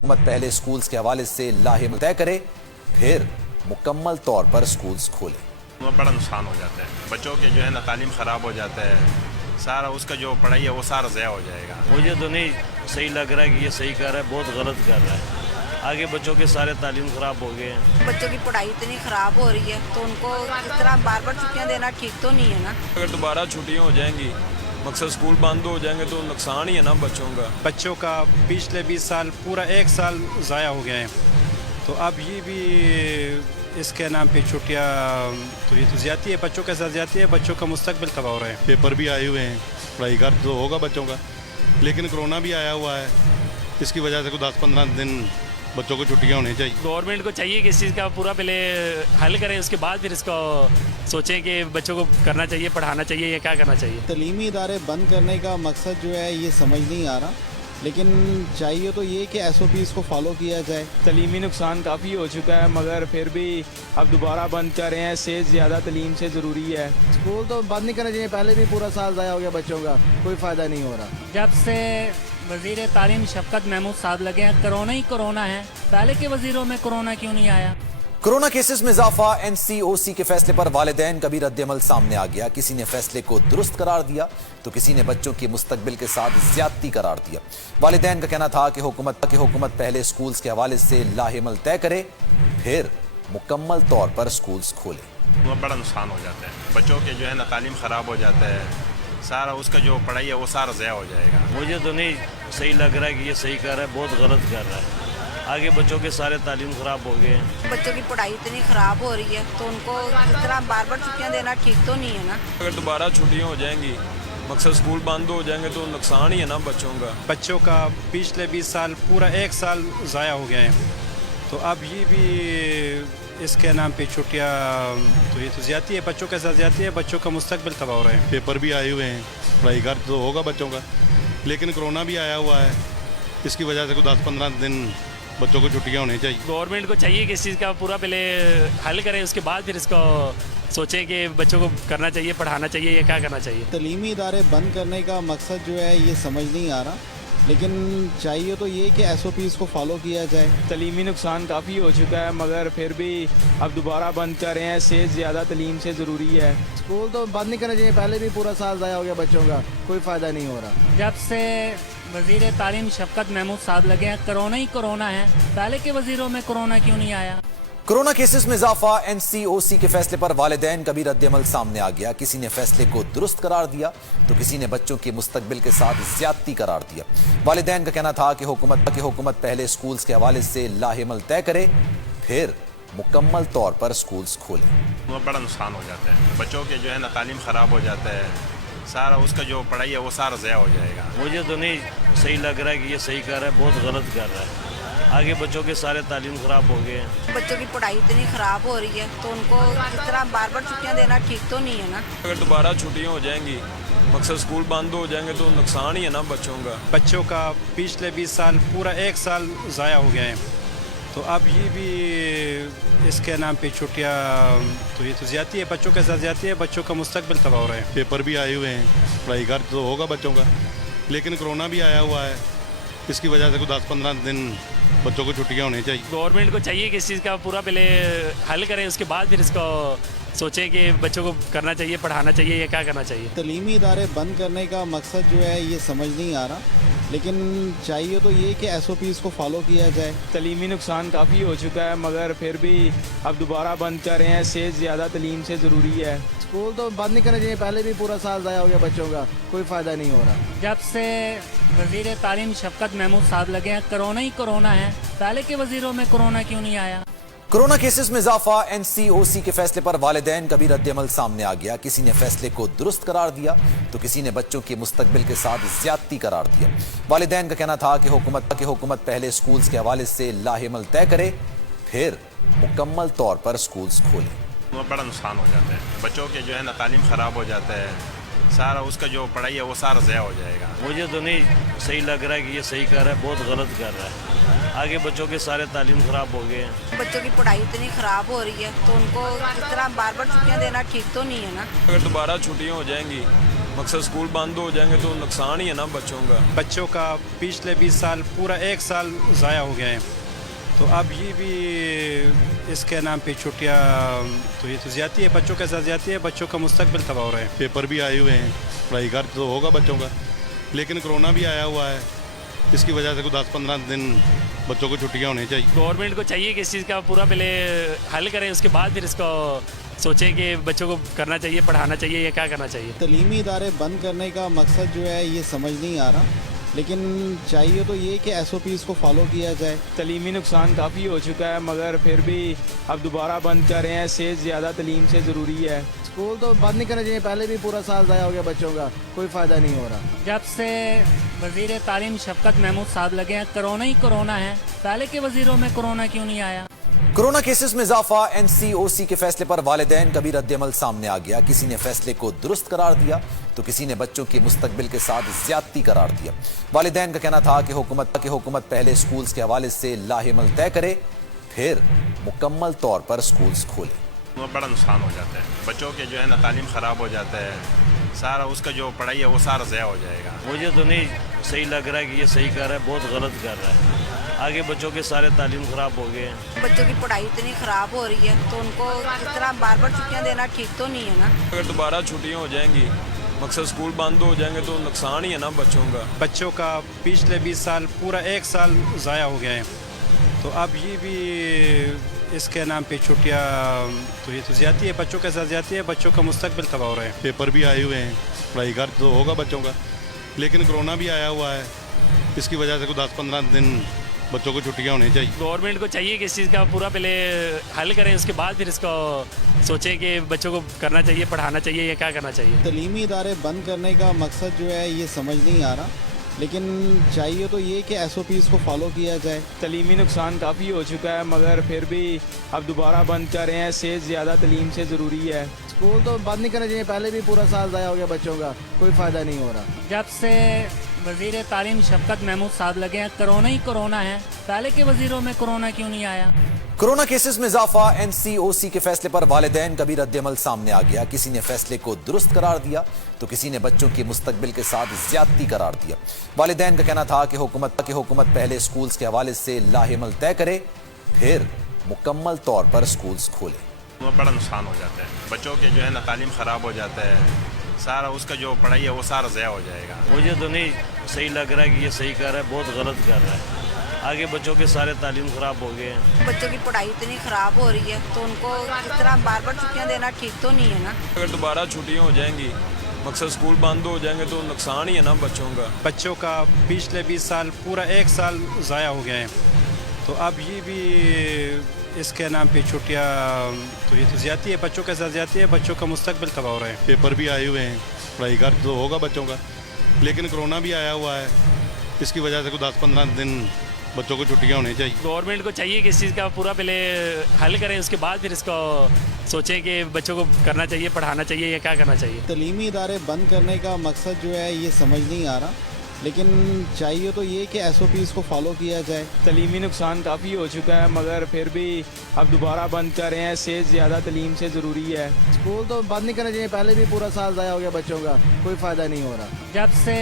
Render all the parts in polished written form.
हुकूमत पहले स्कूल्स के हवाले से लाहे तय करे, फिर मुकम्मल तौर पर स्कूल्स खोले। बड़ा नुकसान हो जाता है, बच्चों के जो है ना तालीम ख़राब हो जाता है, सारा उसका जो पढ़ाई है वो सारा ज़ाया हो जाएगा। मुझे तो नहीं सही लग रहा है कि ये सही कर रहा है, बहुत गलत कर रहा है। आगे बच्चों के सारे तालीम ख़राब हो गए हैं। बच्चों की पढ़ाई इतनी ख़राब हो रही है तो उनको इस तरह बार बार छुट्टियां देना ठीक तो नहीं है ना। अगर दोबारा छुट्टियां हो जाएंगी, मकसद स्कूल बंद हो जाएंगे तो नुकसान ही है ना बच्चों का पिछले 20 साल पूरा 1 साल ज़ाया हो गए हैं, तो अब ये भी इसके नाम पे छुट्टियां, तो ये तो ज़्यादती है, बच्चों के साथ ज़्यादती है, बच्चों का मुस्तकबिल तबाह हो रहा है। पेपर भी आए हुए हैं, पढ़ाई का तो होगा बच्चों का, लेकिन कोरोना भी आया हुआ है, इसकी वजह से कुछ 10-15 दिन बच्चों को छुट्टियां होनी चाहिए। गवर्नमेंट को चाहिए कि इस चीज़ का पूरा पहले हल करें, उसके बाद फिर इसको सोचें कि बच्चों को करना चाहिए, पढ़ाना चाहिए या क्या करना चाहिए। तलीमी इदारे बंद करने का मकसद जो है ये समझ नहीं आ रहा, लेकिन चाहिए तो ये कि SOPs को फॉलो किया जाए। तलीमी नुकसान काफ़ी हो चुका है, मगर फिर भी अब दोबारा बंद कर रहे हैं, सेहत ज़्यादा तलीम से ज़रूरी है। स्कूल तो बंद नहीं करना चाहिए, पहले भी पूरा साल ज़ाया हो गया बच्चों का, कोई फ़ायदा नहीं हो रहा। जब से वज़ीर तालीम शफ़क़त महमूद साहब लगे हैं, कोरोना ही कोरोना है, पहले के वज़ीरों में कोरोना क्यों नहीं आया। कोरोना केसेस में इजाफा, NCOC के फैसले पर वालिदैन का भी रद्द-ए-अमल सामने आ गया। किसी ने फैसले को दुरुस्त करार दिया तो किसी ने बच्चों के मुस्तकबिल के साथ ज्यादती करार दिया। वालिदैन का कहना था कि हुकूमत पहले स्कूल्स के हवाले से लाहे-अमल तय करे, फिर मुकम्मल तौर पर स्कूल्स खोले। बड़ा नुकसान हो जाता है, बच्चों के जो है ना तालीम ख़राब हो जाता है, सारा उसका जो पढ़ाई है वो सारा ज़ाया हो जाएगा। मुझे तो नहीं सही लग रहा है कि ये सही कर रहा है, बहुत गलत कर रहा है। आगे बच्चों के सारे तालीम ख़राब हो गए हैं। बच्चों की पढ़ाई इतनी ख़राब हो रही है तो उनको इस तरह बार बार छुट्टियां देना ठीक तो नहीं है ना। अगर दोबारा छुट्टियां हो जाएंगी, मकसद स्कूल बंद हो जाएंगे तो नुकसान ही है ना बच्चों का पिछले 20 साल पूरा 1 साल ज़ाया हो गए हैं, तो अब ये भी इसके नाम पे छुट्टियां, तो ये तो ज़्यादती है, बच्चों के साथ ज़्यादती है, बच्चों का मुस्तकबिल तबाह हो रहा है। पेपर भी आए हुए हैं, पढ़ाई का तो होगा बच्चों का, लेकिन कोरोना भी आया हुआ है, इसकी वजह से कुछ 10-15 दिन बच्चों को छुट्टियां होनी चाहिए। गवर्नमेंट को चाहिए कि इस चीज़ का पूरा पहले हल करें, उसके बाद फिर इसको सोचें कि बच्चों को करना चाहिए, पढ़ाना चाहिए या क्या करना चाहिए। तलीमी इदारे बंद करने का मकसद जो है ये समझ नहीं आ रहा, लेकिन चाहिए तो ये कि SOPs को फॉलो किया जाए। तलीमी नुकसान काफ़ी हो चुका है, मगर फिर भी अब दोबारा बंद कर रहे हैं, सेहत ज़्यादा तलीम से ज़रूरी है। स्कूल तो बंद नहीं करना चाहिए, पहले भी पूरा साल ज़ाया हो गया बच्चों का, कोई फ़ायदा नहीं हो रहा। जब से वज़ीर तालीम शफ़क़त महमूद साहब लगे हैं, कोरोना ही कोरोना है, पहले के वज़ीरों में कोरोना क्यों नहीं आया। कोरोना केसेस में इजाफा, NCOC के फैसले पर वालिदैन का भी रद्द-ए-अमल सामने आ गया। किसी ने फैसले को दुरुस्त करार दिया तो किसी ने बच्चों के मुस्तकबिल के साथ ज्यादती करार दिया। वालिदैन का कहना था कि हुकूमत पहले स्कूल्स के हवाले से लाहे-अमल तय करे, फिर मुकम्मल तौर पर स्कूल्स खोले। बड़ा नुकसान हो जाता है, बच्चों के जो है ना तालीम ख़राब हो जाता है, सारा उसका जो पढ़ाई है वो सारा ज़ाया हो जाएगा। मुझे तो नहीं सही लग रहा है कि ये सही कर रहा है, बहुत गलत कर रहा है। आगे बच्चों के सारे तालीम ख़राब हो गए हैं। बच्चों की पढ़ाई इतनी ख़राब हो रही है तो उनको इस तरह बार बार छुट्टियां देना ठीक तो नहीं है ना। अगर दोबारा छुट्टियां हो जाएंगी, मकसद स्कूल बंद हो जाएंगे तो नुकसान ही है ना बच्चों का पिछले 20 साल पूरा 1 साल ज़ाया हो गए हैं, तो अब ये भी इसके नाम पे छुट्टियां, तो ये तो ज़्यादती है, बच्चों के साथ ज़्यादती है, बच्चों का मुस्तकबिल तबाह हो रहा है। पेपर भी आए हुए हैं, पढ़ाई का तो होगा बच्चों का, लेकिन कोरोना भी आया हुआ है, इसकी वजह से कुछ 10-15 दिन बच्चों को छुट्टियां होनी चाहिए। गवर्नमेंट को चाहिए कि इस चीज़ का पूरा पहले हल करें, उसके बाद फिर इसको सोचें कि बच्चों को करना चाहिए, पढ़ाना चाहिए या क्या करना चाहिए। तलीमी इदारे बंद करने का मकसद जो है ये समझ नहीं आ रहा, लेकिन चाहिए तो ये कि SOPs को फॉलो किया जाए। तलीमी नुकसान काफ़ी हो चुका है, मगर फिर भी अब दोबारा बंद कर रहे हैं, सेहत ज़्यादा तलीम से ज़रूरी है। स्कूल तो बंद नहीं करना चाहिए, पहले भी पूरा साल ज़ाया हो गया बच्चों का, कोई फ़ायदा नहीं हो रहा। जब से वज़ीर तालीम शफ़क़त महमूद साहब लगे हैं, कोरोना ही कोरोना है, पहले के वज़ीरों में कोरोना क्यों नहीं आया। कोरोना केसेस में इजाफा, NCOC के फैसले पर वालिदैन का भी रद्द-ए-अमल सामने आ गया। किसी ने फैसले को दुरुस्त करार दिया तो किसी ने बच्चों के मुस्तकबिल के साथ ज्यादती करार दिया। वालिदैन का कहना था कि हुकूमत पहले स्कूल्स के हवाले से लाहे-अमल तय करे, फिर मुकम्मल तौर पर स्कूल्स खोले। बड़ा नुकसान हो जाता है, बच्चों के जो है ना तालीम ख़राब हो जाता है, सारा उसका जो पढ़ाई है वो सारा ज़ाया हो जाएगा। मुझे तो नहीं सही लग रहा है कि ये सही कर रहा है, बहुत गलत कर रहा है। आगे बच्चों के सारे तालीम ख़राब हो गए हैं। बच्चों की पढ़ाई इतनी ख़राब हो रही है तो उनको इस तरह बार बार छुट्टियां देना ठीक तो नहीं है ना। अगर दोबारा छुट्टियां हो जाएंगी, मकसद स्कूल बंद हो जाएंगे तो नुकसान ही है ना बच्चों का। बच्चों का पिछले 20 साल पूरा 1 साल ज़ाया हो गया है, तो अब ये भी इसके नाम पे छुट्टियाँ, तो ये तो ज़्यादती है, बच्चों के साथ ज़्यादती है, बच्चों का मुस्तकबिल तबाह हो रहा है। पेपर भी आए हुए हैं, पढ़ाई कर तो होगा बच्चों का, लेकिन कोरोना भी आया हुआ है, इसकी वजह से कुछ 10-15 दिन बच्चों को छुट्टियाँ होनी चाहिए। गवर्नमेंट को चाहिए कि इस चीज़ का पूरा पहले हल करें, उसके बाद फिर इसको सोचें कि बच्चों को करना चाहिए, पढ़ाना चाहिए या क्या करना चाहिए। तलीमी इदारे बंद करने का मकसद जो है ये समझ नहीं आ रहा, लेकिन चाहिए तो ये कि SOPs को फॉलो किया जाए। तलीमी नुकसान काफ़ी हो चुका है, मगर फिर भी अब दोबारा बंद कर रहे हैं। सेहत ज़्यादा तलीम से ज़रूरी है। स्कूल तो बंद नहीं करना चाहिए, पहले भी पूरा साल ज़ाया हो गया बच्चों का, कोई फ़ायदा नहीं हो रहा। जब से वज़ीर तालीम शफ़क़त महमूद साहब लगे हैं, कोरोना ही कोरोना है, पहले के वज़ीरों में कोरोना क्यों नहीं आया। कोरोना केसेस में इजाफा, NCOC के फैसले पर वालिदैन का भी रद्द-ए-अमल सामने आ गया। किसी ने फैसले को दुरुस्त करार दिया तो किसी ने बच्चों के मुस्तकबिल के साथ ज्यादती करार दिया। वालिदैन का कहना था कि हुकूमत पहले स्कूल्स के हवाले से लाहेमल तय करे, फिर मुकम्मल तौर पर स्कूल्स खोले। बहुत बड़ा नुकसान हो जाता है, बच्चों के जो है ना तालीम ख़राब हो जाता है, सारा उसका जो पढ़ाई है वो सारा ज़ाया हो जाएगा। मुझे तो नहीं सही लग रहा है कि ये सही कर रहा है, बहुत गलत कर रहा है। आगे बच्चों के सारे तालीम ख़राब हो गए हैं। बच्चों की पढ़ाई इतनी ख़राब हो रही है तो उनको इस तरह बार बार छुट्टियाँ देना ठीक तो नहीं है ना। अगर दोबारा छुट्टियाँ हो जाएंगी, मकसद स्कूल बंद हो जाएंगे तो नुकसान ही है ना बच्चों का। बच्चों का पिछले 20 साल पूरा 1 साल ज़ाया हो गया है, तो अब ये भी इसके नाम पे छुट्टियाँ, तो ये तो ज़्यादती है, बच्चों के साथ ज़्यादती है, बच्चों का मुस्तकबिल तबाह हो रहा है। पेपर भी आए हुए हैं, पढ़ाई कर तो होगा बच्चों का, लेकिन कोरोना भी आया हुआ है, इसकी वजह से कुछ 10-15 दिन बच्चों को छुट्टियाँ होनी चाहिए। गवर्नमेंट को चाहिए कि इस चीज़ का पूरा पहले हल करें, उसके बाद फिर इसको सोचें कि बच्चों को करना चाहिए, पढ़ाना चाहिए या क्या करना चाहिए। तलीमी इदारे बंद करने का मकसद जो है ये समझ नहीं आ रहा, लेकिन चाहिए तो ये कि SOPs को फॉलो किया जाए। तलीमी नुकसान काफ़ी हो चुका है, मगर फिर भी अब दोबारा बंद कर रहे हैं। सेहत ज़्यादा तलीम से ज़रूरी है। स्कूल तो बंद नहीं करना चाहिए, पहले भी पूरा साल ज़ाया हो गया बच्चों का, कोई फ़ायदा नहीं हो रहा। जब से वज़ीर तालीम शफ़क़त महमूद साहब लगे हैं, कोरोना ही कोरोना है, पहले के वज़ीरों में कोरोना क्यों नहीं आया। कोरोना केसेस में इजाफा, NCOC के फैसले पर वालिदैन का भी रद्द-ए-अमल सामने आ गया। किसी ने फैसले को दुरुस्त करार दिया तो किसी ने बच्चों के मुस्तकबिल के साथ ज्यादती करार दिया। वालिदैन का कहना था कि हुकूमत पहले स्कूल्स के हवाले से लाहेमल तय करे, फिर मुकम्मल तौर पर स्कूल्स खोले। बहुत बड़ा नुकसान हो जाता है, बच्चों के जो है ना तालीम ख़राब हो जाता है, सारा उसका जो पढ़ाई है वो सारा ज़ाया हो जाएगा। मुझे तो नहीं सही लग रहा है कि ये सही कर रहा है, बहुत गलत कर रहा है। आगे बच्चों के सारे तालीम ख़राब हो गए हैं। बच्चों की पढ़ाई इतनी ख़राब हो रही है तो उनको इस तरह बार बार छुट्टियाँ देना ठीक तो नहीं है ना। अगर दोबारा छुट्टियाँ हो जाएंगी, मकसद स्कूल बंद हो जाएंगे तो नुकसान ही है ना बच्चों का। बच्चों का पिछले 20 साल पूरा 1 साल ज़ाया हो गया है, तो अब ये भी इसके नाम पे छुट्टियाँ, तो ये तो ज़्यादती है, बच्चों के साथ ज़्यादती है, बच्चों का मुस्तकबिल तबाह हो रहा है। पेपर भी आए हुए हैं, पढ़ाई कर तो होगा बच्चों का, लेकिन कोरोना भी आया हुआ है, इसकी वजह से कुछ 10-15 दिन बच्चों को छुट्टियाँ होनी चाहिए। गवर्नमेंट को चाहिए कि इस चीज़ का पूरा पहले हल करें, उसके बाद फिर इसको सोचें कि बच्चों को करना चाहिए, पढ़ाना चाहिए या क्या करना चाहिए। तलीमी इदारे बंद करने का मकसद जो है ये समझ नहीं आ रहा, लेकिन चाहिए तो ये कि SOPs को फॉलो किया जाए। तलीमी नुकसान काफ़ी हो चुका है, मगर फिर भी अब दोबारा बंद कर रहे हैं। सेहत ज़्यादा तलीम से ज़रूरी है। स्कूल तो बंद नहीं करना चाहिए, पहले भी पूरा साल ज़ाया हो गया बच्चों का, कोई फ़ायदा नहीं हो रहा। जब से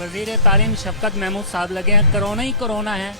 वज़ीर तालीम शफ़क़त महमूद साहब लगे हैं, कोरोना ही कोरोना है।